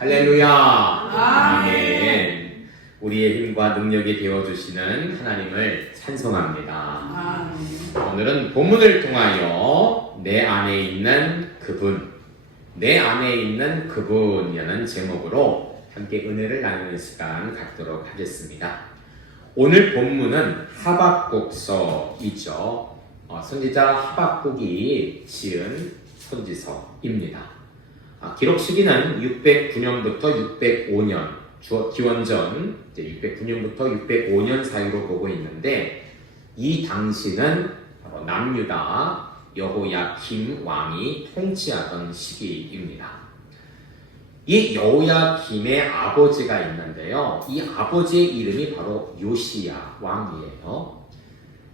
할렐루야. 아멘. 우리의 힘과 능력이 되어주시는 하나님을 찬송합니다. 오늘은 본문을 통하여 내 안에 있는 그분, 내 안에 있는 그분이라는 제목으로 함께 은혜를 나누는 시간 갖도록 하겠습니다. 오늘 본문은 하박국서이죠. 선지자 하박국이 지은 선지서입니다. 기록 시기는 609년부터 605년, 기원전 609년부터 605년 사이로 보고 있는데, 이 당시는 바로 남유다 여호야김 왕이 통치하던 시기입니다. 이 여호야김의 아버지가 있는데요, 이 아버지의 이름이 바로 요시야 왕이에요.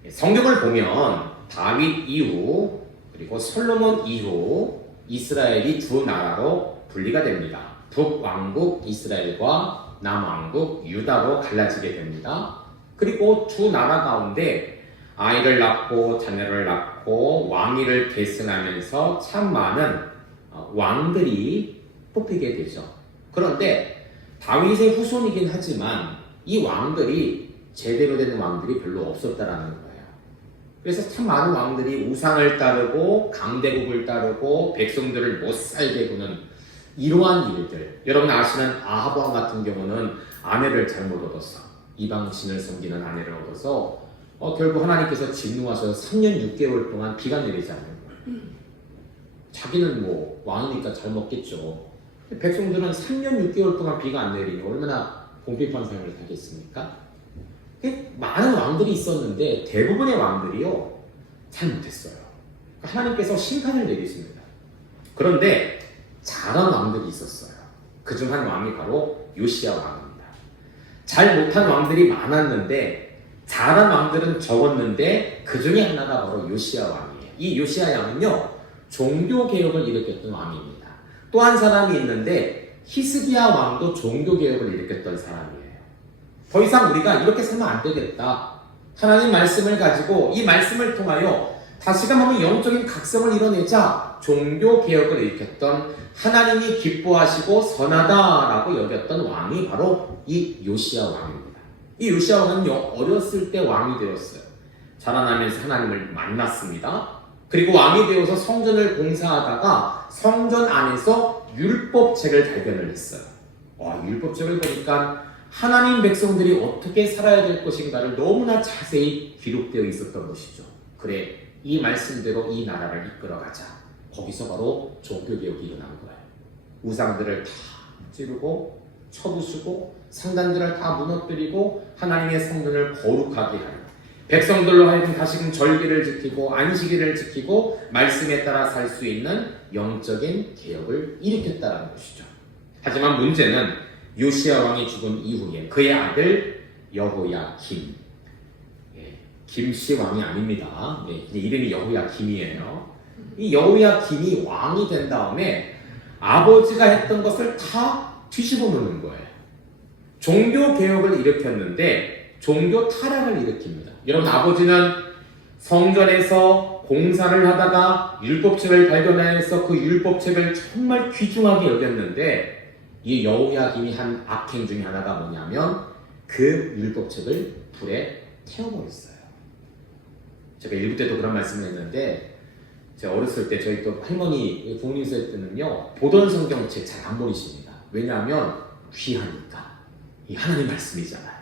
성경을 보면 다윗 이후 그리고 솔로몬 이후 이스라엘이 두 나라로 분리가 됩니다. 북왕국 이스라엘과 남왕국 유다로 갈라지게 됩니다. 그리고 두 나라 가운데 아이를 낳고 자녀를 낳고 왕위를 계승하면서 참 많은 왕들이 뽑히게 되죠. 그런데 다윗의 후손이긴 하지만 이 왕들이 제대로 된 왕들이 별로 없었다라는 거예요. 그래서 참 많은 왕들이 우상을 따르고 강대국을 따르고 백성들을 못 살게 구는 이러한 일들. 여러분 아시는 아합 왕 같은 경우는 아내를 잘못 얻었어. 이방 신을 섬기는 아내를 얻어서 결국 하나님께서 진노하셔서 3년 6개월 동안 비가 내리지 않는 거예요. 자기는 뭐 왕이니까 잘 먹겠죠. 백성들은 3년 6개월 동안 비가 안 내리니 얼마나 공핍한 삶을 살겠습니까? 많은 왕들이 있었는데 대부분의 왕들이요 잘 못했어요. 하나님께서 심판을 내리십니다. 그런데 잘한 왕들이 있었어요. 그중 한 왕이 바로 요시야 왕입니다. 잘 못한 왕들이 많았는데 잘한 왕들은 적었는데 그 중에 하나가 바로 요시야 왕이에요. 이 요시야 왕은요 종교개혁을 일으켰던 왕입니다. 또 한 사람이 있는데 히스기야 왕도 종교개혁을 일으켰던 사람이에요. 더 이상 우리가 이렇게 살면 안 되겠다. 하나님 말씀을 가지고 이 말씀을 통하여 다시금 한번 영적인 각성을 이뤄내자 종교개혁을 일으켰던 하나님이 기뻐하시고 선하다라고 여겼던 왕이 바로 이 요시야 왕입니다. 이 요시야 왕은요 어렸을 때 왕이 되었어요. 자라나면서 하나님을 만났습니다. 그리고 왕이 되어서 성전을 공사하다가 성전 안에서 율법책을 발견을 했어요. 율법책을 보니까 하나님 백성들이 어떻게 살아야 될 것인가를 너무나 자세히 기록되어 있었던 것이죠. 그래, 이 말씀대로 이 나라를 이끌어가자. 거기서 바로 종교개혁이 일어난 거예요. 우상들을 다 찌르고 쳐부수고 상단들을 다 무너뜨리고 하나님의 성전을 거룩하게 하는, 백성들로 하여금 다시금 절기를 지키고 안식일을 지키고 말씀에 따라 살 수 있는 영적인 개혁을 일으켰다는 것이죠. 하지만 문제는 요시야 왕이 죽은 이후에 그의 아들 여호야김, 김씨 왕이 아닙니다. 이름이 여호야김이에요. 이 여호야김이 왕이 된 다음에 아버지가 했던 것을 다 뒤집어 놓는 거예요. 종교 개혁을 일으켰는데 종교 타락을 일으킵니다. 여러분, 아버지는 성전에서 공사를 하다가 율법책을 발견해서 그 율법책을 정말 귀중하게 여겼는데, 이 여호야김이 한 악행 중에 하나가 뭐냐면 그 율법책을 불에 태워버렸어요. 제가 일부 때도 그런 말씀을 했는데, 제가 어렸을 때 저희 또 할머니 부모님 있을 때는요 보던 성경책 잘 안 버리십니다. 왜냐하면 귀하니까. 이 하나님 말씀이잖아요.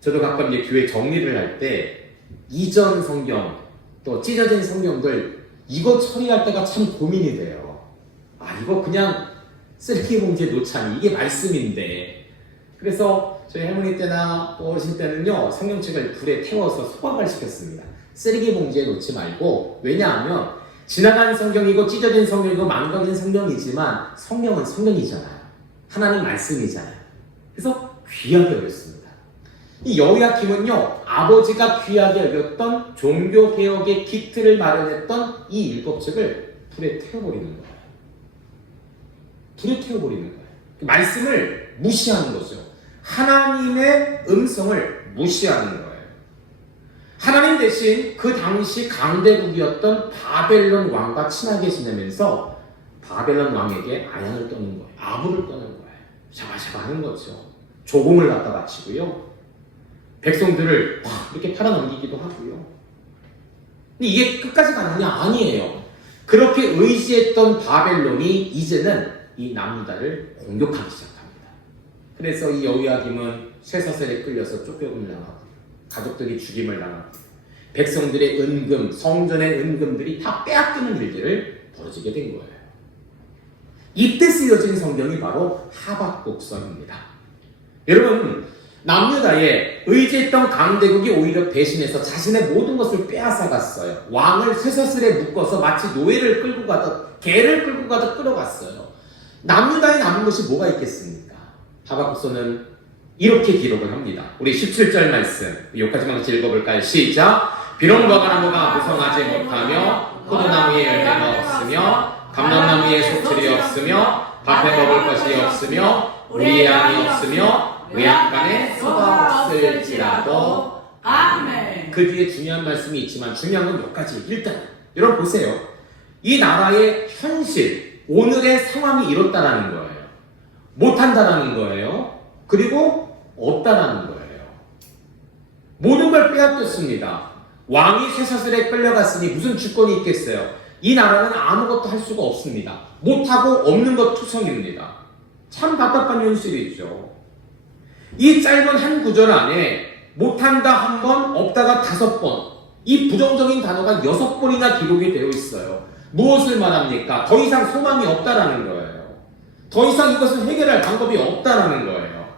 저도 가끔 이제 교회 정리를 할 때 이전 성경 또 찢어진 성경들 이거 처리할 때가 참 고민이 돼요. 이거 그냥 쓰레기 봉지에 놓자니 이게 말씀인데. 그래서 저희 할머니 때나 또 어르신 때는요 성경책을 불에 태워서 소각을 시켰습니다. 쓰레기 봉지에 놓지 말고. 왜냐하면 지나간 성경이고 찢어진 성경이고 망가진 성경이지만 성경은 성경이잖아요. 하나님 말씀이잖아요. 그래서 귀하게 여겼습니다. 이 여호야김은요 아버지가 귀하게 여겼던 종교개혁의 기틀을 마련했던 이 율법책을 불에 태워버리는 거예요. 불에 태워버리는 거예요. 말씀을 무시하는 거죠. 하나님의 음성을 무시하는 거예요. 하나님 대신 그 당시 강대국이었던 바벨론 왕과 친하게 지내면서 바벨론 왕에게 아양을 떠는 거예요. 아부를 떠는 거예요. 샤바샤바 하는 거죠. 조공을 갖다 바치고요. 백성들을 막 이렇게 팔아넘기기도 하고요. 근데 이게 끝까지 가느냐? 아니에요. 그렇게 의지했던 바벨론이 이제는 이 남유다를 공격하기 시작합니다. 그래서 이 여호야김은 쇠사슬에 끌려서 쫓겨짐을 당하고 가족들이 죽임을 당하고 백성들의 은금, 성전의 은금들이 다 빼앗기는 일들을 벌어지게 된 거예요. 이때 쓰여진 성경이 바로 하박국서입니다. 여러분, 남유다에 의지했던 강대국이 오히려 대신해서 자신의 모든 것을 빼앗아갔어요. 왕을 쇠사슬에 묶어서 마치 노예를 끌고 가듯, 개를 끌고 가듯 끌어갔어요. 남유다에 남은 것이 뭐가 있겠습니까? 하박국서는 이렇게 기록을 합니다. 우리 17절 말씀 여기까지만 같이 읽어볼까요? 시작! 비록 무화과나무가 무성하지 못하며 포도나무에 열매가 없으며 감람나무에 속들이 없으며 밭에 먹을 것이 없으며 우리의 양이 없으며 외양간에 소가 없을지라도 아멘. 그 뒤에 중요한 말씀이 있지만 중요한 건 여기까지. 일단 여러분 보세요. 이 나라의 현실, 오늘의 상황이 이렇다라는 거예요. 못한다라는 거예요. 그리고 없다라는 거예요. 모든 걸 빼앗겼습니다. 왕이 쇠사슬에 끌려갔으니 무슨 주권이 있겠어요? 이 나라는 아무것도 할 수가 없습니다. 못하고 없는 것 투성입니다. 참 답답한 현실이죠. 이 짧은 한 구절 안에 못한다 한 번, 없다가 5번, 이 부정적인 단어가 6번이나 기록이 되어 있어요. 무엇을 말합니까? 더 이상 소망이 없다라는 거예요. 더 이상 이것을 해결할 방법이 없다라는 거예요.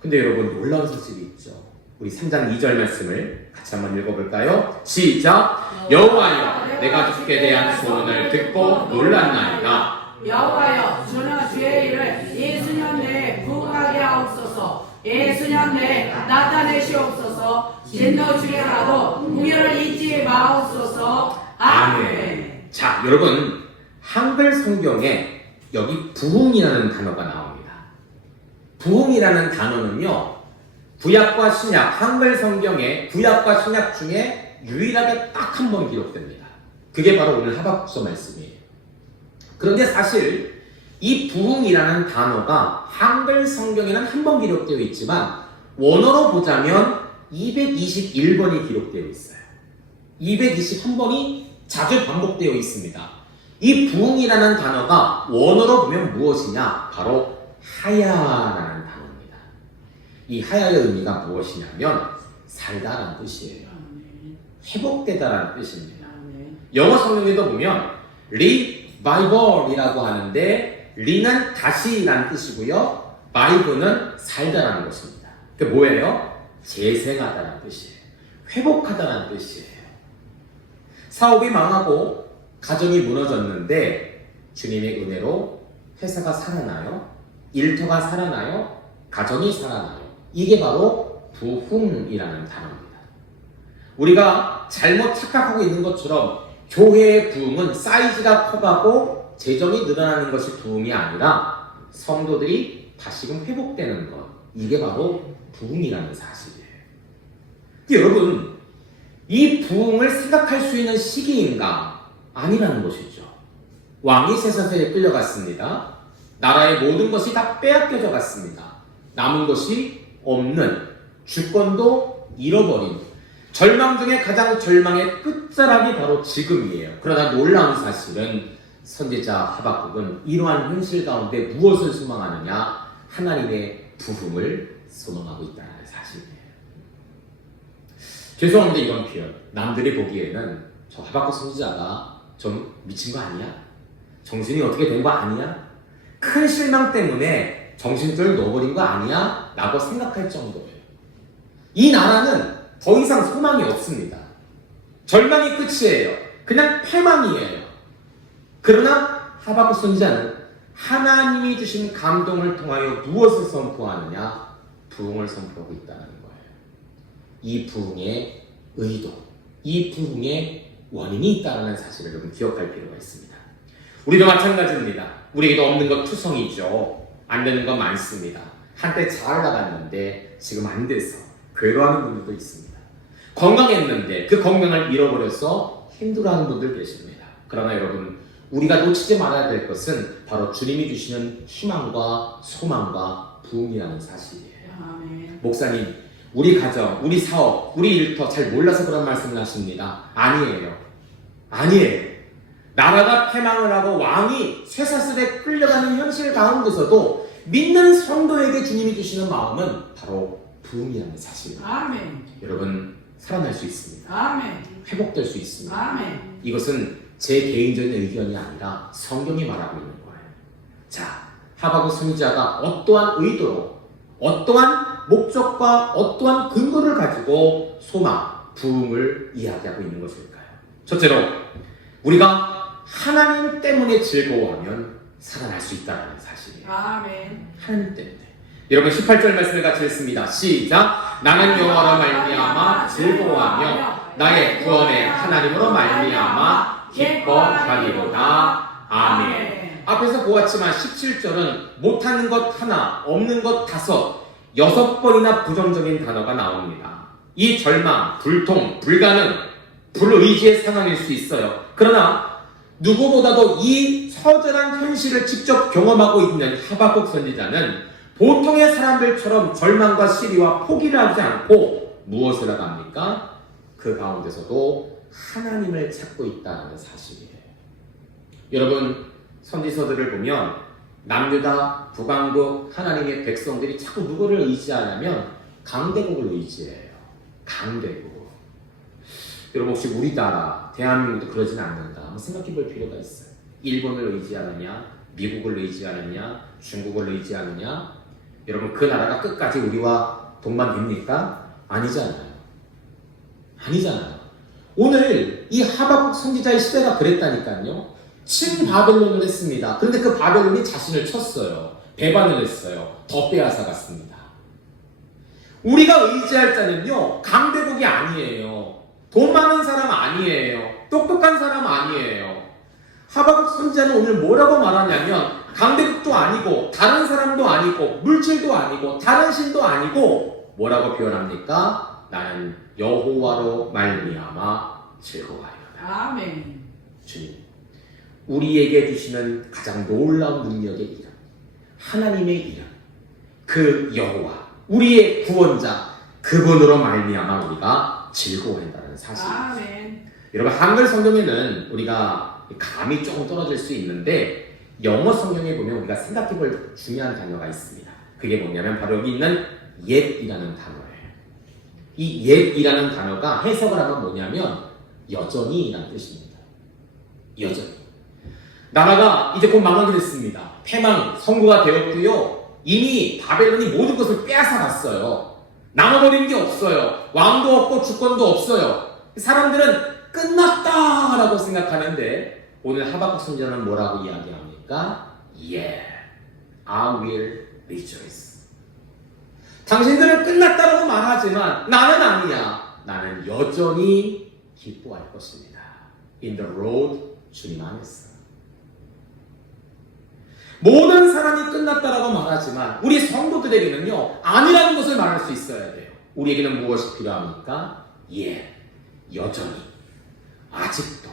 근데 여러분, 놀라운 사실이 있죠. 우리 3장 2절 말씀을 같이 한번 읽어볼까요? 시작! 여호와여, 내가 주께 대한 소문을 듣고 놀랐나이다. 여호와여, 주는 주의 일을 예수년 내에 부응하게 하옵소서. 예수년 내에 나타내시옵소서. 진노 주게라도 우열을 잊지 마옵소서. 아멘. 자, 여러분, 한글 성경에 여기 부흥이라는 단어가 나옵니다. 부흥이라는 단어는요, 구약과 신약, 한글 성경에 구약과 신약 중에 유일하게 딱 한 번 기록됩니다. 그게 바로 오늘 하박국서 말씀이에요. 그런데 사실 이 부흥이라는 단어가 한글 성경에는 한 번 기록되어 있지만 원어로 보자면 221번이 기록되어 있어요. 221번이 자주 반복되어 있습니다. 이 부흥이라는 단어가 원어로 보면 무엇이냐? 바로 하야라는 단어입니다. 이 하야의 의미가 무엇이냐면 살다라는 뜻이에요. 회복되다라는 뜻입니다. 영어 성경에도 보면 revival이라고 하는데 리는 다시라는 뜻이고요. 바이브는 살다라는 것입니다. 그게 뭐예요? 재생하다라는 뜻이에요. 회복하다라는 뜻이에요. 사업이 망하고 가정이 무너졌는데 주님의 은혜로 회사가 살아나요. 일터가 살아나요. 가정이 살아나요. 이게 바로 부흥이라는 단어입니다. 우리가 잘못 착각하고 있는 것처럼 교회의 부흥은 사이즈가 커가고 재정이 늘어나는 것이 부흥이 아니라 성도들이 다시금 회복되는 것, 이게 바로 부흥이라는 사실이에요. 여러분, 이 부흥을 생각할 수 있는 시기인가? 아니라는 것이죠. 왕이 쇠사슬에 끌려갔습니다. 나라의 모든 것이 다 빼앗겨져 갔습니다. 남은 것이 없는, 주권도 잃어버린, 절망 중에 가장 절망의 끝자락이 바로 지금이에요. 그러나 놀라운 사실은 선지자 하박국은 이러한 현실 가운데 무엇을 소망하느냐? 하나님의 부흥을 소망하고 있다는 사실이에요. 죄송합니다, 이번 표현. 남들이 보기에는 저 하박국 선지자가 좀 미친 거 아니야? 정신이 어떻게 된 거 아니야? 큰 실망 때문에 정신줄을 놓아버린 거 아니야? 라고 생각할 정도예요. 이 나라는 더 이상 소망이 없습니다. 절망이 끝이에요. 그냥 패망이에요. 그러나 하박국 선지자는 하나님이 주신 감동을 통하여 무엇을 선포하느냐? 부흥을 선포하고 있다는 거예요. 이 부흥의 의도, 이 부흥의 원인이 있다는 사실을 여러분 기억할 필요가 있습니다. 우리도 마찬가지입니다. 우리에게도 없는 것 투성이죠. 안 되는 건 많습니다. 한때 잘 나갔는데 지금 안 돼서 괴로워하는 분들도 있습니다. 건강했는데 그 건강을 잃어버려서 힘들어하는 분들 계십니다. 그러나 여러분, 우리가 놓치지 말아야 될 것은 바로 주님이 주시는 희망과 소망과 부흥이라는 사실이에요. 아멘. 목사님, 우리 가정, 우리 사업, 우리 일터 잘 몰라서 그런 말씀을 하십니다. 아니에요. 아니에요. 나라가 패망을 하고 왕이 쇠사슬에 끌려가는 현실 가운데서도 믿는 성도에게 주님이 주시는 마음은 바로 부흥이라는 사실입니다. 아멘. 여러분, 살아날 수 있습니다. 아멘. 회복될 수 있습니다. 아멘. 이것은 제 개인적인 의견이 아니라 성경이 말하고 있는 거예요. 자, 하박국 선지자가 어떠한 의도로, 어떠한 목적과 어떠한 근거를 가지고 소망, 부흥을 이야기하고 있는 것일까요? 첫째로, 우리가 하나님 때문에 즐거워하면 살아날 수 있다는 사실이에요. 아멘. 하나님 때문에. 여러분 18절 말씀을 같이 읽습니다. 시작. 나는 여호와로 말미암아 즐거워하며 나의 구원의 하나님으로 말미암아 기뻐하리로다. 아멘. 앞에서 보았지만 17절은 못하는 것 하나, 없는 것 다섯, 6번이나 부정적인 단어가 나옵니다. 이 절망, 불통, 불가능, 불의지의 상황일 수 있어요. 그러나 누구보다도 이 처절한 현실을 직접 경험하고 있는 하박국 선지자는 보통의 사람들처럼 절망과 시리와 포기를 하지 않고 무엇을 합니까? 그 가운데서도 하나님을 찾고 있다는 사실이에요. 여러분, 선지서들을 보면 남유다, 북왕국, 하나님의 백성들이 자꾸 누구를 의지하냐면 강대국을 의지해요. 강대국. 여러분, 혹시 우리나라, 대한민국도 그러진 않는가? 한번 생각해 볼 필요가 있어요. 일본을 의지하느냐, 미국을 의지하느냐, 중국을 의지하느냐? 여러분, 그 나라가 끝까지 우리와 동반됩니까? 아니잖아요. 아니잖아요. 오늘 이 하박국 선지자의 시대가 그랬다니까요. 친바벨론을 했습니다. 그런데 그 바벨론이 자신을 쳤어요. 배반을 했어요. 더 빼앗아 갔습니다. 우리가 의지할 자는요, 강대국이 아니에요. 돈 많은 사람 아니에요. 똑똑한 사람 아니에요. 하박국 선지자는 오늘 뭐라고 말하냐면 강대국도 아니고 다른 사람도 아니고 물질도 아니고 다른 신도 아니고 뭐라고 표현합니까? 나는 여호와로 말미암아 즐거워하리로다. 아멘. 주님, 우리에게 주시는 가장 놀라운 능력의 이름, 하나님의 이름, 그 여호와, 우리의 구원자, 그분으로 말미암아 우리가 즐거워한다는 사실입니다. 아멘. 여러분, 한글 성경에는 우리가 감이 조금 떨어질 수 있는데 영어 성경에 보면 우리가 생각해볼 중요한 단어가 있습니다. 그게 뭐냐면 바로 여기 있는 yet이라는 단어예요. 이 yet이라는 단어가 해석을 하면 뭐냐면 여전히 이라는 뜻입니다. 여전히. 나라가 이제 곧 망하게 됐습니다. 패망, 선고가 되었고요. 이미 바벨론이 모든 것을 빼앗아 갔어요. 남아버린 게 없어요. 왕도 없고 주권도 없어요. 사람들은 끝났다라고 생각하는데 오늘 하박국 선지자는 뭐라고 이야기합니까? Yeah, I will rejoice. 당신들은 끝났다라고 말하지만 나는 아니야. 나는 여전히 기뻐할 것입니다. In the road, 주님 안에서. 모든 사람이 끝났다라고 말하지만 우리 성도들에게는요, 아니라는 것을 말할 수 있어야 돼요. 우리에게는 무엇이 필요합니까? 예, 여전히, 아직도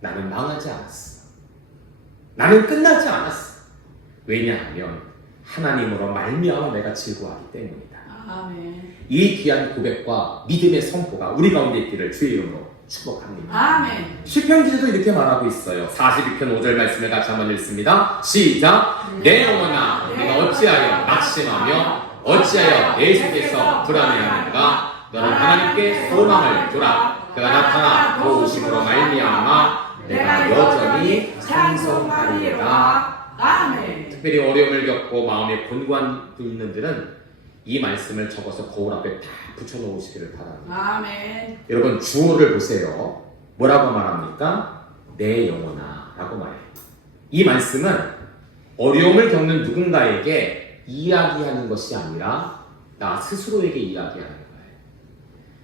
나는 망하지 않았어. 나는 끝나지 않았어. 왜냐하면 하나님으로 말미암아 내가 즐거워하기 때문이다. 아멘. 이 귀한 고백과 믿음의 선포가 우리 가운데 있기를 주의 이름으로 축복합니다. 아멘. 시편 기자도 이렇게 말하고 있어요. 42편 5절 말씀을 같이 한번 읽습니다. 시작. 내 영혼아, 네가 어찌하여 낙심하며 어찌하여 내 속에서 불안해하는가? 너는 하나님께 소망을 두라. 그가 나타나 도우심으로 말미암아 내가 여전히 찬송하리로다. 아멘. 특별히 어려움을 겪고 마음에 곤고한 분들은 이 말씀을 적어서 거울 앞에 다 붙여놓으시기를 바랍니다. 아멘. 여러분, 주어를 보세요. 뭐라고 말합니까? 내 영혼아 라고 말해요. 이 말씀은 어려움을 겪는 누군가에게 이야기하는 것이 아니라 나 스스로에게 이야기하는 거예요.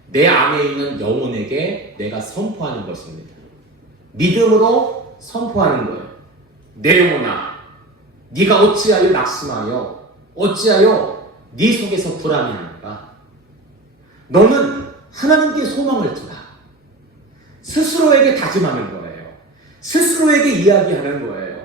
내 안에 있는 영혼에게 내가 선포하는 것입니다. 믿음으로 선포하는 거예요. 내 영혼아, 네가 어찌하여 낙심하여 어찌하여 네 속에서 불안해하는가? 너는 하나님께 소망을 두라. 스스로에게 다짐하는 거예요. 스스로에게 이야기하는 거예요.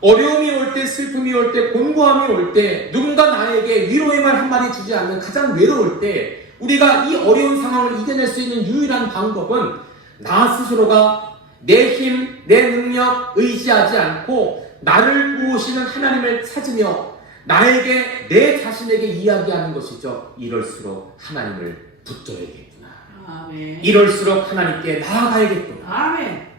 어려움이 올 때, 슬픔이 올 때, 곤고함이 올 때, 누군가 나에게 위로의 말 한마디 주지 않는 가장 외로울 때, 우리가 이 어려운 상황을 이겨낼 수 있는 유일한 방법은 나 스스로가 내 힘, 내 능력 의지하지 않고 나를 도우시는 하나님을 찾으며 나에게, 내 자신에게 이야기하는 것이죠. 이럴수록 하나님을 붙들어야겠구나. 아멘. 이럴수록 하나님께 나아가야겠구나. 아멘.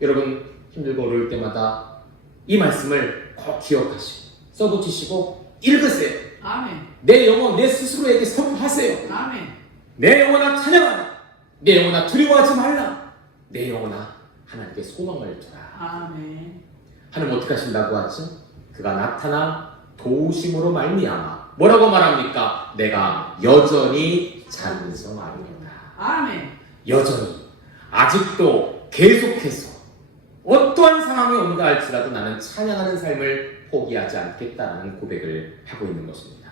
여러분, 힘들고 어려울 때마다 이 말씀을 꼭 기억하시고 써붙이시고 읽으세요. 아멘. 내 영혼, 내 스스로에게 선포하세요. 아멘. 내 영혼아 찬양하라. 내 영혼아 두려워하지 말라. 내 영혼아 하나님께 소망을 두라. 아멘. 하나님 어떻게 하신다고 하죠? 그가 나타나 도우심으로 말미암아 뭐라고 말합니까? 내가 여전히 찬송하리로다. 아멘. 여전히 아직도 계속해서 어떠한 상황이 온다 할지라도 나는 찬양하는 삶을 포기하지 않겠다는 고백을 하고 있는 것입니다.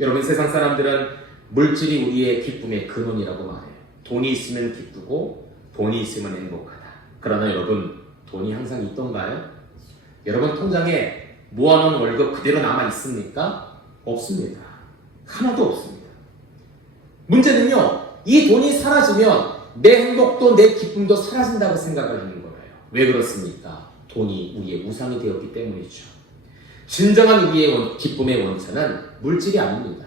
여러분, 세상 사람들은 물질이 우리의 기쁨의 근원이라고 말해요. 돈이 있으면 기쁘고 돈이 있으면 행복하다. 그러나 여러분, 돈이 항상 있던가요? 여러분 통장에 모아놓은 월급 그대로 남아 있습니까? 없습니다. 하나도 없습니다. 문제는요, 이 돈이 사라지면 내 행복도 내 기쁨도 사라진다고 생각을 하는 거예요. 왜 그렇습니까? 돈이 우리의 우상이 되었기 때문이죠. 진정한 우리의 기쁨의 원천은 물질이 아닙니다.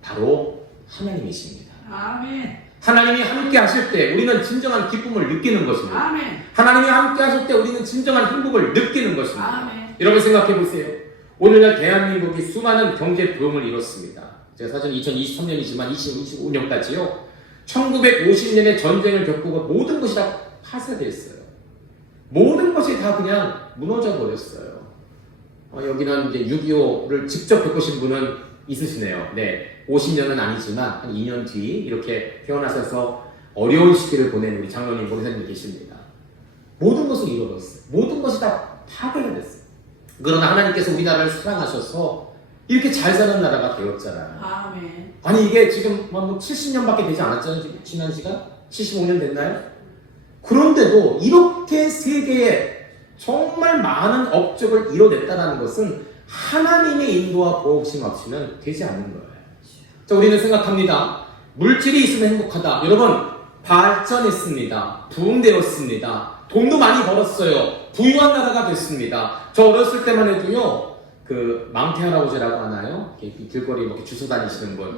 바로 하나님이십니다. 아멘. 하나님이 함께 하실 때 우리는 진정한 기쁨을 느끼는 것입니다. 아멘. 하나님이 함께 하실 때 우리는 진정한 행복을 느끼는 것입니다. 아멘. 여러분 생각해 보세요. 오늘날 대한민국이 수많은 경제 부흥을 이뤘습니다. 제가 사실 2023년이지만 2025년까지요. 1950년에 전쟁을 겪고 모든 것이 다 파쇄됐어요. 모든 것이 다 그냥 무너져 버렸어요. 여기는 이제 6.25를 직접 겪으신 분은 있으시네요. 네, 50년은 아니지만 한 2년 뒤 이렇게 태어나셔서 어려운 시기를 보낸 우리 장로님, 목사님 계십니다. 모든 것을 잃어버렸어요. 모든 것이 다 파괴가 됐어요. 그러나 하나님께서 우리나라를 사랑하셔서 이렇게 잘 사는 나라가 되었잖아요. 아멘. 아니 이게 지금 뭐 70년밖에 되지 않았잖아요. 지난 시간 75년 됐나요? 그런데도 이렇게 세계에 정말 많은 업적을 이뤄냈다는 것은 하나님의 인도와 보호심 없이는 되지 않는 거예요. 자, 우리는 생각합니다. 물질이 있으면 행복하다. 여러분, 발전했습니다. 부흥되었습니다. 돈도 많이 벌었어요. 부유한 나라가 됐습니다. 저 어렸을 때만 해도요, 그 망태 할아버지라고 하나요? 이렇게 길거리 이렇게 주워 다니시는 분.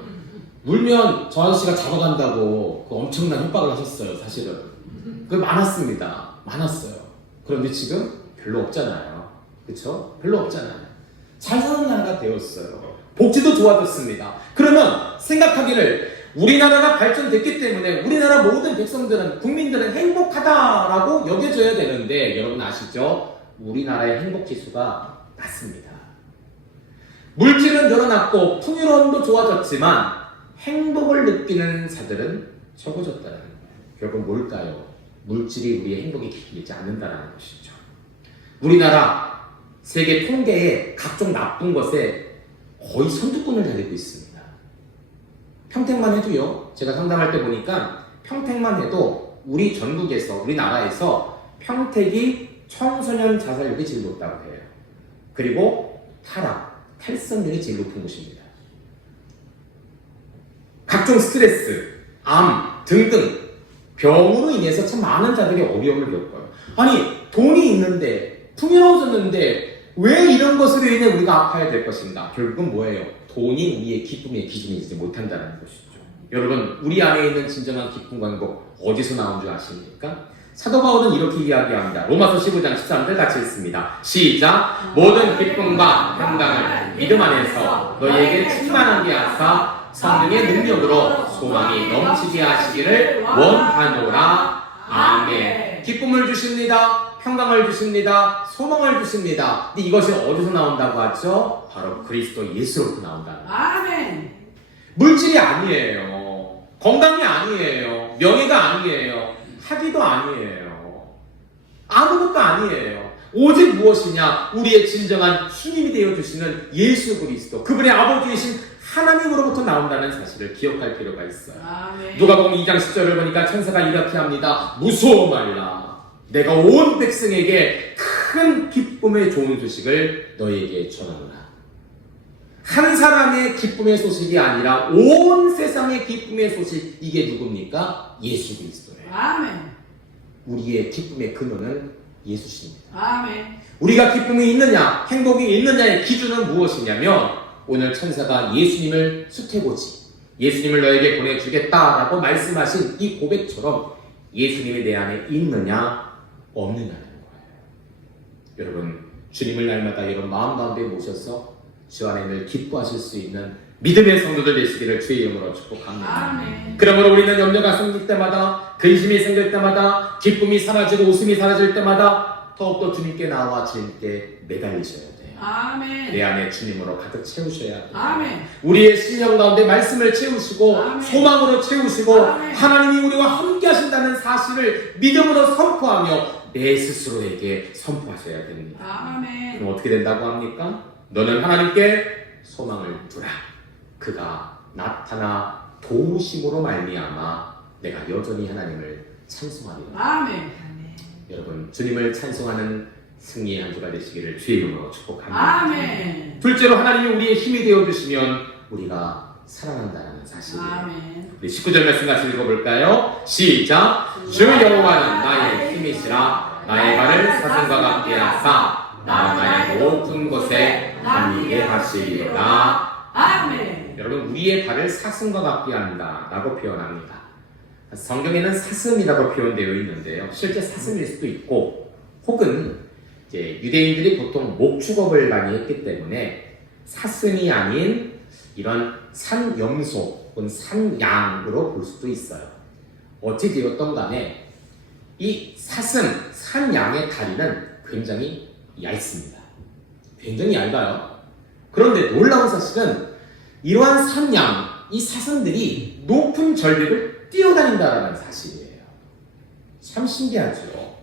물면 저 아저씨가 잡아간다고 그 엄청난 협박을 하셨어요, 사실은. 그 많았습니다. 많았어요. 그런데 지금 별로 없잖아요. 그쵸? 별로 없잖아요. 잘 사는 나라가 되었어요. 복지도 좋아졌습니다. 그러면 생각하기를 우리나라가 발전됐기 때문에 우리나라 모든 백성들은, 국민들은 행복하다라고 여겨져야 되는데 여러분 아시죠? 우리나라의 행복지수가 낮습니다. 물질은 늘어났고 풍요로움도 좋아졌지만 행복을 느끼는 자들은 적어졌다는 거예요. 결국 뭘까요? 물질이 우리의 행복에 기울이지 않는다는 것이죠. 우리나라 세계 통계의 각종 나쁜 것에 거의 선두권을 달리고 있습니다. 평택만 해도요, 제가 상담할 때 보니까 평택만 해도 우리 전국에서, 우리나라에서 평택이 청소년 자살률이 제일 높다고 해요. 그리고 탈선율이 제일 높은 곳입니다. 각종 스트레스, 암 등등 병으로 인해서 참 많은 자들이 어려움을 겪어요. 아니, 돈이 있는데, 풍요로워졌는데 왜 이런 것으로 인해 우리가 아파야 될 것인가? 결국은 뭐예요? 돈이 우리의 기쁨의 기준이지 못한다는 것이죠. 여러분, 우리 안에 있는 진정한 기쁨과 행복 어디서 나온 줄 아십니까? 사도 바울은 이렇게 이야기합니다. 로마서 15장 13절 같이 읽습니다. 시작! 모든 기쁨과 평강을 믿음 안에서 너희에게 충만하게 하사 성령의 능력으로 소망이 넘치게 하시기를 원하노라. 아멘. 기쁨을 주십니다. 평강을 주십니다. 소망을 주십니다. 근데 이것이 어디서 나온다고 하죠? 바로 그리스도 예수로부터 나온다는 거예요. 아멘. 물질이 아니에요. 건강이 아니에요. 명예가 아니에요. 학위도 아니에요. 아무것도 아니에요. 오직 무엇이냐? 우리의 진정한 주님이 되어주시는 예수 그리스도, 그분의 아버지이신 하나님으로부터 나온다는 사실을 기억할 필요가 있어요. 아멘. 누가복음 2장 10절을 보니까 천사가 이렇게 합니다. 무서워 말라. 내가 온 백성에게 큰 기쁨의 좋은 소식을 너희에게 전하노라. 한 사람의 기쁨의 소식이 아니라 온 세상의 기쁨의 소식, 이게 누굽니까? 예수 그리스도예요. 아멘. 우리의 기쁨의 근원은 예수십니다. 아멘. 우리가 기쁨이 있느냐, 행복이 있느냐의 기준은 무엇이냐면 오늘 천사가 예수님을 수태고지, 예수님을 너에게 보내주겠다라고 말씀하신 이 고백처럼 예수님이 내 안에 있느냐 없느냐는 거예요. 여러분, 주님을 날마다 여러분 마음 가운데 모셔서 주 안에 늘 기뻐하실 수 있는 믿음의 성도들 되시기를 주의 이름으로 축복합니다. 아멘. 그러므로 우리는 염려가 생길 때마다, 근심이 생길 때마다, 기쁨이 사라지고 웃음이 사라질 때마다 더욱더 주님께 나와 주님께 매달리셔야 돼요. 아멘. 내 안에 주님으로 가득 채우셔야 돼요. 아멘. 우리의 심령 가운데 말씀을 채우시고 아멘. 소망으로 채우시고 아멘. 하나님이 우리와 함께 하신다는 사실을 믿음으로 선포하며 내 스스로에게 선포하셔야 됩니다. 아멘. 그럼 어떻게 된다고 합니까? 너는 하나님께 소망을 두라. 그가 나타나 도우심으로 말미암아 내가 여전히 하나님을 찬송하리라. 아멘. 여러분, 주님을 찬송하는 승리의 한 주가 되시기를 주의 이름으로 축복합니다. 아멘. 둘째로, 하나님이 우리의 힘이 되어주시면 우리가 살아난다는 사실이에요. 아멘. 우리 19절 말씀 같이 읽어볼까요? 시작! 주 여호와는 나의 힘이시라. 나의 발을 사슴과 같게 하사 나의 높은 곳에 다니게 하시리로다. 아멘. 여러분, 우리의 발을 사슴과 같게 한다 라고 표현합니다. 성경에는 사슴이라고 표현되어 있는데요, 실제 사슴일 수도 있고, 혹은 이제 유대인들이 보통 목축업을 많이 했기 때문에 사슴이 아닌 이런 산염소 혹은 산양으로 볼 수도 있어요. 어찌 되었던 간에 이 사슴, 산양의 다리는 굉장히 얇습니다. 굉장히 얇아요. 그런데 놀라운 사실은 이러한 산양, 이 사슴들이 높은 절벽을 뛰어다닌다는 사실이에요. 참 신기하죠.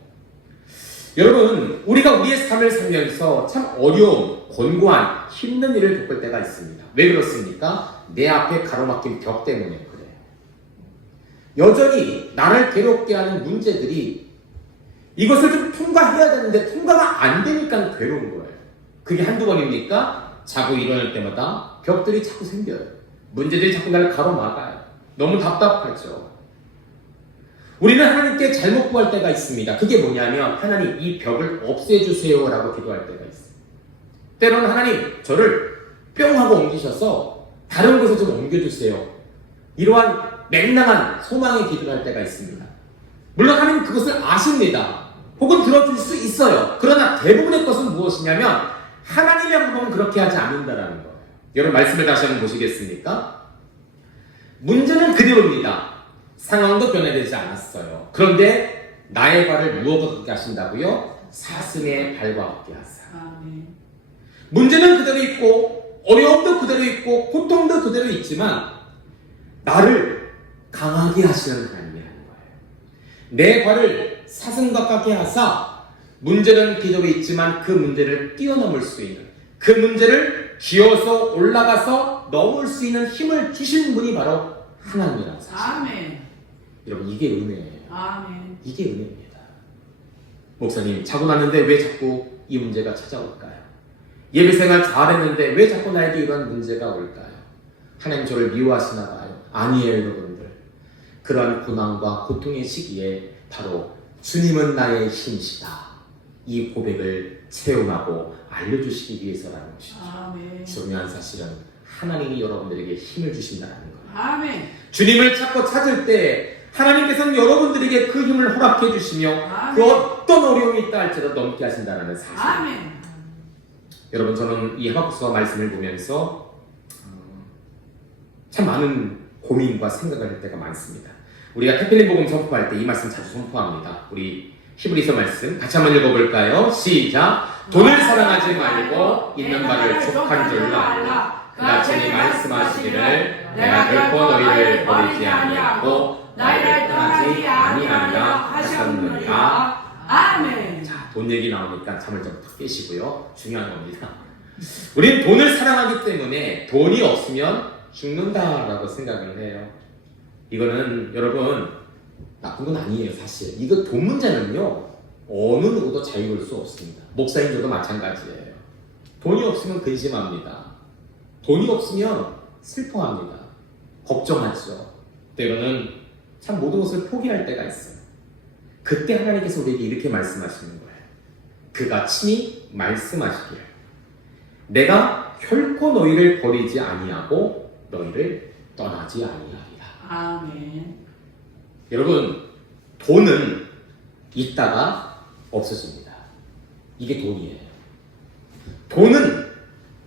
여러분, 우리가 우리의 삶을 살면서 참 어려운, 곤고한, 힘든 일을 겪을 때가 있습니다. 왜 그렇습니까? 내 앞에 가로막힌 벽 때문에 그래요. 여전히 나를 괴롭게 하는 문제들이 이것을 좀 통과해야 되는데 통과가 안 되니까 괴로운 거예요. 그게 한두 번입니까? 자고 일어날 때마다 벽들이 자꾸 생겨요. 문제들이 자꾸 나를 가로막아요. 너무 답답하죠. 우리는 하나님께 잘못 구할 때가 있습니다. 그게 뭐냐면, 하나님 이 벽을 없애주세요 라고 기도할 때가 있어요. 때로는 하나님 저를 뿅 하고 옮기셔서 다른 곳에 좀 옮겨주세요. 이러한 맹랑한 소망의 기도를 할 때가 있습니다. 물론 하나님 그것을 아십니다. 혹은 들어줄 수 있어요. 그러나 대부분의 것은 무엇이냐면 하나님의 방법은 그렇게 하지 않는다라는 거예요. 여러분, 말씀을 다시 한번 보시겠습니까? 문제는 그대로입니다. 상황도 변화되지 않았어요. 그런데 나의 발을 무엇과 같게 하신다고요? 사슴의 발과 같게 하사. 아멘. 문제는 그대로 있고 어려움도 그대로 있고 고통도 그대로 있지만 나를 강하게 하시는 하나님이라는 거예요. 내 발을 사슴과 같게 하사 문제는 그대로 있지만 그 문제를 뛰어넘을 수 있는, 그 문제를 기어서 올라가서 넘을 수 있는 힘을 주신 분이 바로 하나님이라는 사실. 아멘. 여러분, 이게 은혜예요. 아멘. 이게 은혜입니다. 목사님, 자고 났는데 왜 자꾸 이 문제가 찾아올까요? 예배생활 잘했는데 왜 자꾸 나에게 이런 문제가 올까요? 하나님 저를 미워하시나 봐요. 아니에요, 여러분들. 그러한 고난과 고통의 시기에 바로 주님은 나의 힘이시다, 이 고백을 체험하고 알려주시기 위해서라는 것이죠. 아멘. 중요한 사실은 하나님이 여러분들에게 힘을 주신다는 거예요. 아멘. 주님을 찾고 찾을 때 하나님께서는 여러분들에게 그 힘을 허락해 주시며 아멘. 그 어떤 어려움이 있다 할지라도 넘게 하신다는 사실. 아멘. 여러분, 저는 이 하박국서 말씀을 보면서 참 많은 고민과 생각을 할 때가 많습니다. 우리가 태필린 복음 선포할 때 이 말씀 자주 선포합니다. 우리 히브리서 말씀 같이 한번 읽어볼까요? 시작! 돈을 사랑하지 말고 있는 바를 족한 줄로 알라. 그가 친히 말씀하시기를 내가 결코 너희를 버리지 아니하고 너희를 떠나지 아니하리라 하셨느니라. 아멘. 자, 돈 얘기 나오니까 잠을 좀 탁 깨시고요. 중요한 겁니다. 우리는 돈을 사랑하기 때문에 돈이 없으면 죽는다라고 생각을 해요. 이거는 여러분 나쁜 건 아니에요. 사실 이거 돈 문제는요, 어느 누구도 자유로울 수 없습니다. 목사님들도 마찬가지예요. 돈이 없으면 근심합니다. 돈이 없으면 슬퍼합니다. 걱정하죠. 때로는 참 모든 것을 포기할 때가 있어요. 그때 하나님께서 우리에게 이렇게 말씀하시는 거예요. 그가 친히 말씀하시기를 내가 결코 너희를 버리지 아니하고 너희를 떠나지 아니하리라. 아멘. 여러분, 돈은 있다가 없어집니다. 이게 돈이에요. 돈은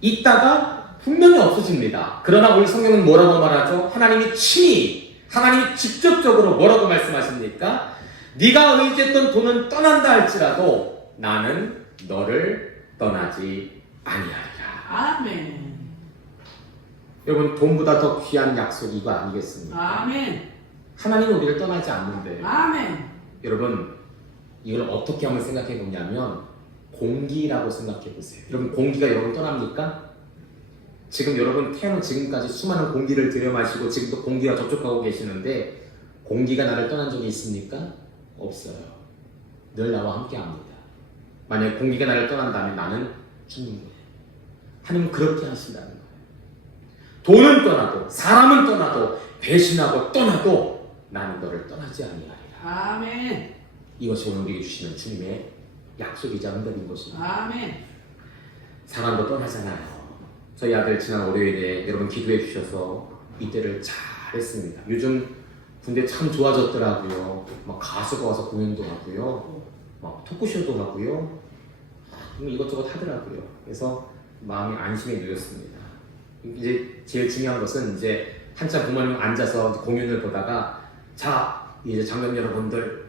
있다가 분명히 없어집니다. 그러나 우리 성경은 뭐라고 말하죠? 하나님이 친히, 하나님이 직접적으로 뭐라고 말씀하십니까? 네가 의지했던 돈은 떠난다 할지라도 나는 너를 떠나지 아니하리라. 아멘. 여러분, 돈보다 더 귀한 약속이 이거 아니겠습니까? 아멘. 하나님은 우리를 떠나지 않는데 아멘. 여러분, 이걸 어떻게 한번 생각해 보냐면 공기라고 생각해 보세요. 여러분, 공기가 여러분 떠납니까? 지금 여러분 태어난 지금까지 수많은 공기를 들여 마시고 지금도 공기가 접촉하고 계시는데 공기가 나를 떠난 적이 있습니까? 없어요. 늘 나와 함께 합니다. 만약에 공기가 나를 떠난다면 나는 죽는 거예요. 하나님은 그렇게 하신다는 거예요. 돈은 떠나도 사람은 떠나도 배신하고 떠나도 나는 너를 떠나지 아니하리라. 아멘. 이것이 오늘 우리에게 주시는 주님의 약속이자 응답인 것입니다. 아멘. 사람도 떠나잖아요. 저희 아들 지난 월요일에 여러분 기도해 주셔서 이때를 잘했습니다. 요즘 군대 참 좋아졌더라고요. 막 가수가 와서 공연도 하고요. 막 토크쇼도 하고요. 이것저것 하더라고요. 그래서 마음이 안심이 되었습니다. 이제 제일 중요한 것은 이제 한참 부모님 앉아서 공연을 보다가 자 이제 장관 여러분들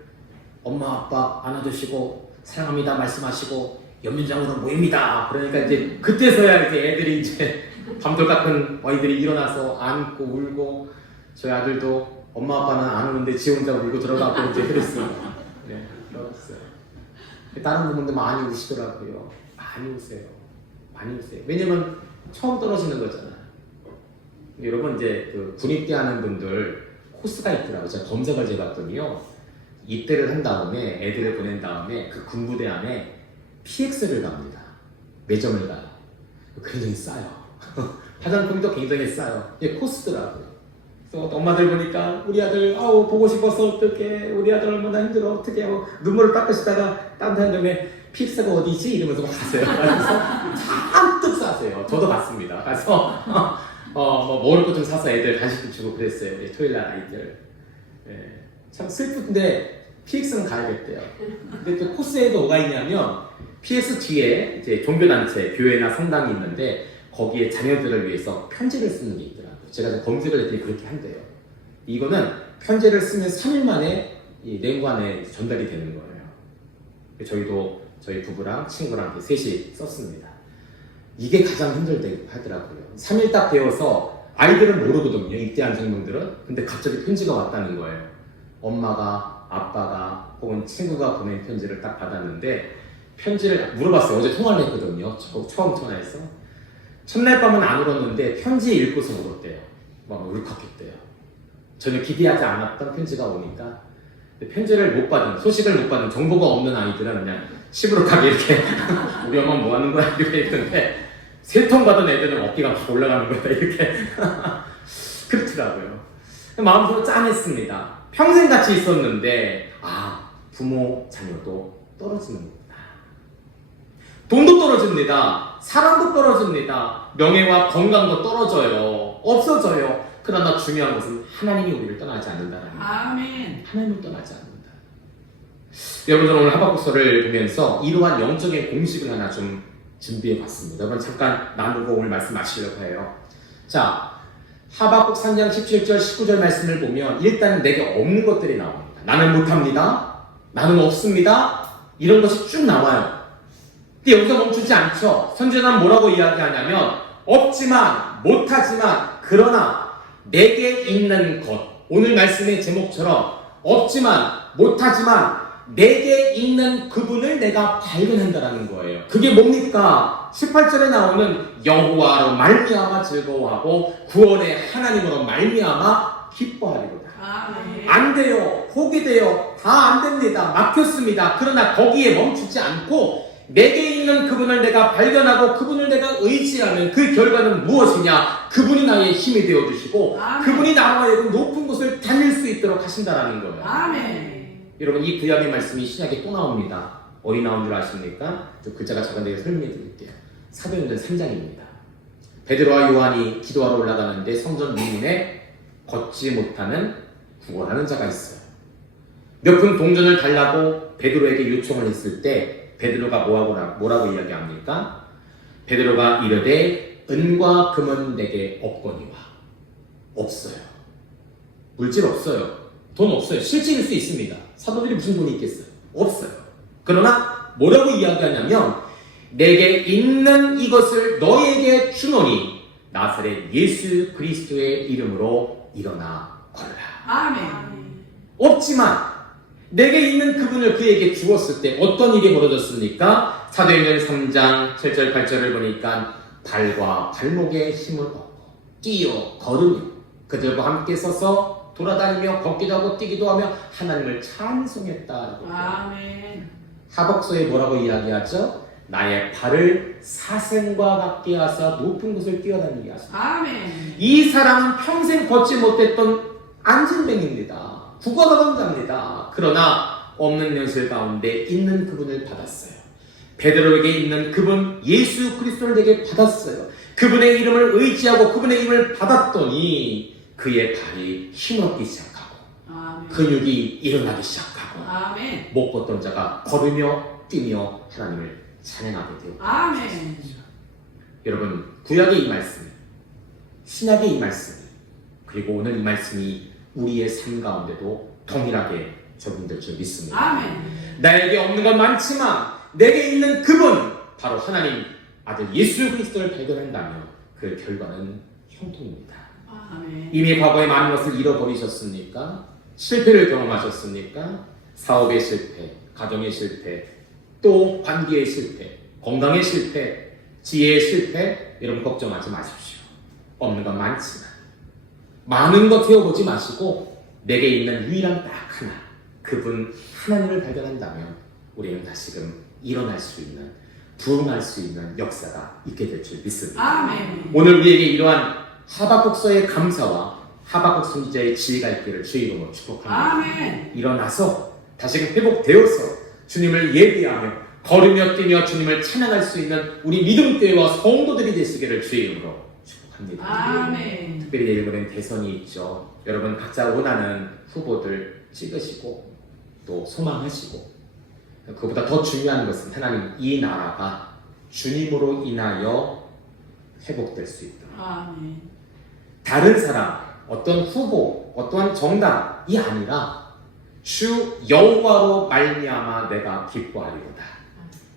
엄마 아빠 안아주시고 사랑합니다 말씀하시고 연민장으로 모입니다. 그러니까 이제 그때서야 이제 애들이 이제 밤돌 같은 아이들이 일어나서 안고 울고 저희 아들도 엄마 아빠는 안 오는데 지 혼자 울고 들어가고 이제 그랬어요. 네, 들어갔어요. 다른 부분도 많이 우시더라고요. 많이 우세요. 많이 우세요. 왜냐면 처음 떨어지는 거잖아요. 여러분 이제 그 군입대하는 분들 코스가 있더라고요. 제가 검색을 해봤더니요. 입대를 한 다음에 애들을 보낸 다음에 그 군부대 안에 PX를 갑니다. 매점을 가요. 굉장히 싸요. 화장품도 굉장히 싸요. 이게 코스더라고요. 그래서 엄마들 보니까 우리 아들 아우 보고 싶어서 어떡해 우리 아들 얼마나 힘들어 어떡해 하고 눈물을 닦으시다가 따뜻한 다음에 PX가 어디지? 이러면서 가세요. 그래서 잔뜩 싸세요. 저도 갔습니다. 가서 뭐 먹을 것 좀 사서 애들 간식도 주고 그랬어요. 예, 토요일 날 아이들. 예, 참 슬픈데 PX는 가야겠대요. 근데 또 코스에도 뭐가 있냐면 PX 뒤에 이제 종교단체, 교회나 성당이 있는데 거기에 자녀들을 위해서 편지를 쓰는 게 있더라고요. 제가 검색을 했더니 그렇게 한대요. 이거는 편지를 쓰면 3일 만에 이 내관에 전달이 되는 거예요. 저희도 저희 부부랑 친구랑 이렇게 셋이 썼습니다. 이게 가장 힘들다고 하더라고요. 3일 딱 되어서 아이들은 모르거든요. 입대한 생명들은. 근데 갑자기 편지가 왔다는 거예요. 엄마가 아빠가 혹은 친구가 보낸 편지를 딱 받았는데 편지를 물어봤어요. 어제 통화를 했거든요. 처음 전화해서. 첫날 밤은 안 울었는데 편지 읽고서 울었대요. 막 울컥했대요. 전혀 기대하지 않았던 편지가 오니까 편지를 못 받은, 소식을 못 받은, 정보가 없는 아이들은 그냥 시부룩하게 이렇게 우리 엄마 뭐 하는 거야? 이렇게 했는데 3통 받은 애들은 어깨가 막 올라가는 거야. 이렇게 그렇더라고요. 마음속으로 짠했습니다. 평생 같이 있었는데 부모, 자녀도 떨어지는구나. 돈도 떨어집니다. 사랑도 떨어집니다. 명예와 건강도 떨어져요. 없어져요. 그러나 중요한 것은 하나님이 우리를 떠나지 않는다는 거예요. 아멘. 하나님을 떠나지 않는다. 여러분, 저는 오늘 하박국서를 보면서 이러한 영적인 공식을 하나 좀 준비해 봤습니다. 여러분 잠깐 나누고 오늘 말씀 마치려고 해요. 자, 하박국 3장 17절 19절 말씀을 보면 일단 내게 없는 것들이 나옵니다. 나는 못합니다. 나는 없습니다. 이런 것이 쭉 나와요. 근데 여기서 멈추지 않죠. 선지자는 뭐라고 이야기하냐면 없지만 못하지만 그러나 내게 있는 것. 오늘 말씀의 제목처럼 없지만 못하지만 내게 있는 그분을 내가 발견한다라는 거예요. 그게 뭡니까? 18절에 나오는 여호와로 말미암아 즐거워하고 구원의 하나님으로 말미암아 기뻐하리로다. 아멘. 안 돼요. 포기돼요. 다 안 됩니다. 막혔습니다. 그러나 거기에 멈추지 않고 내게 있는 그분을 내가 발견하고 그분을 내가 의지하면 그 결과는 무엇이냐? 그분이 나의 힘이 되어주시고 아멘. 그분이 나와 하여금 높은 곳을 달릴 수 있도록 하신다라는 거예요. 아멘. 여러분 이 구약의 말씀이 신약에 또 나옵니다. 어디 나온 줄 아십니까? 저 글자가 작은데 설명해 드릴게요. 사도행전 3장입니다. 베드로와 요한이 기도하러 올라가는데 성전 문문에 걷지 못하는 구걸하는 자가 있어요. 몇 푼 동전을 달라고 베드로에게 요청을 했을 때 베드로가 뭐라고 이야기합니까? 베드로가 이르되 은과 금은 내게 없거니와. 없어요. 물질 없어요. 돈 없어요. 실질일 수 있습니다. 사도들이 무슨 돈이 있겠어요? 없어요. 그러나 뭐라고 이야기하냐면 내게 있는 이것을 너에게 주노니 나사렛 예수 그리스도의 이름으로 일어나 걸어라. 아멘. 없지만 내게 있는 그분을 그에게 주었을 때 어떤 일이 벌어졌습니까? 사도행전 3장 7절 8절을 보니까 발과 발목에 힘을 얻고 뛰어 걸으며 그들과 함께 서서 돌아다니며 걷기도 하고 뛰기도 하며 하나님을 찬송했다. 아멘. 하박서에 뭐라고 이야기하죠? 나의 발을 사슴과 같게 하사 높은 곳을 뛰어다니게 하소서. 아멘. 이 사람은 평생 걷지 못했던 안진뱅입니다. 구걸하던 자입니다. 그러나 없는 현실 가운데 있는 그분을 받았어요. 베드로에게 있는 그분 예수 그리스도를 내게 받았어요. 그분의 이름을 의지하고 그분의 이름을 받았더니 그의 발이 힘을 얻기 시작하고 아멘. 근육이 일어나기 시작하고 아멘. 못 걷던 자가 걸으며 뛰며 하나님을 찬양하게 되었고 아멘. 여러분 구약의 이 말씀 신약의 이 말씀 그리고 오늘 이 말씀이 우리의 삶 가운데도 동일하게 적용될 줄 믿습니다. 아멘. 나에게 없는 건 많지만 내게 있는 그분 바로 하나님 아들 예수 그리스도를 발견한다면 그 결과는 형통입니다. 아멘. 이미 과거에 많은 것을 잃어버리셨습니까? 실패를 경험하셨습니까? 사업의 실패, 가정의 실패, 또 관계의 실패, 건강의 실패, 지혜의 실패 여러분 걱정하지 마십시오. 없는 건 많지만 많은 것 세워보지 마시고 내게 있는 유일한 딱 하나 그분 하나님을 발견한다면 우리는 다시금 일어날 수 있는 부흥할 수 있는 역사가 있게 될 줄 믿습니다. 아멘. 오늘 우리에게 이러한 하박국서의 감사와 하박국 선지자의 지혜가 있기를 주의 이름으로 축복합니다. 아멘. 일어나서 다시금 회복되어서 주님을 예비하며 걸으며 뛰며 주님을 찬양할 수 있는 우리 믿음교회와 성도들이 되시기를 주의 이름으로 축복합니다. 아멘. 특별히 내일 모레는 대선이 있죠. 여러분 각자 원하는 후보들 찍으시고 또 소망하시고 그보다 더 중요한 것은 하나님 이 나라가 주님으로 인하여 회복될 수 있도록 아멘. 다른 사람, 어떤 후보, 어떠한 정당이 아니라 주 여호와로 말미암아 내가 기뻐하리로다.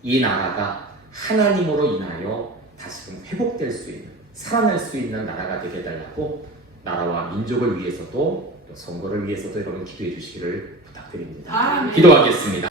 이 나라가 하나님으로 인하여 다시금 회복될 수 있는, 살아날 수 있는 나라가 되게 해달라고 나라와 민족을 위해서도 또 선거를 위해서도 여러분 기도해 주시기를 부탁드립니다. 아멘. 기도하겠습니다.